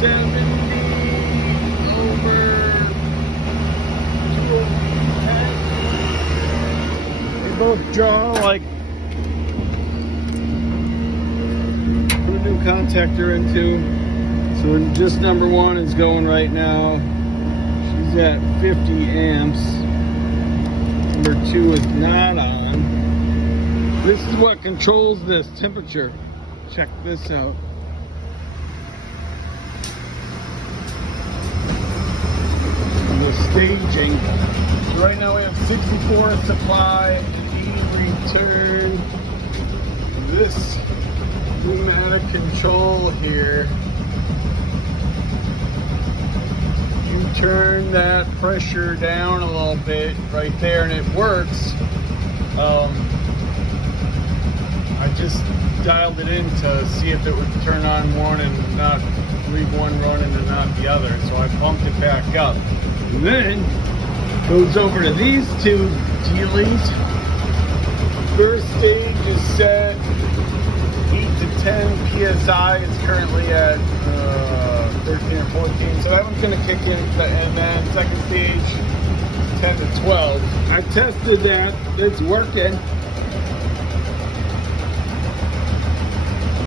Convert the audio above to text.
70 over 210. They both draw like. Put a new contactor into. So just number one is going right now. She's at 50 amps. Number two is not on. This is what controls this temperature. Check this out. The staging. So right now we have 64 supply and 80 return. This pneumatic control here. You turn that pressure down a little bit right there and it works. I just dialed it in to see if it would turn on one and not leave one running and not the other. So I bumped it back up. And then goes over to these two dealies. First stage is set 8 to 10 PSI. It's currently at 13 or 14. So that one's gonna kick in, and then second stage 10 to 12. I tested that, it's working.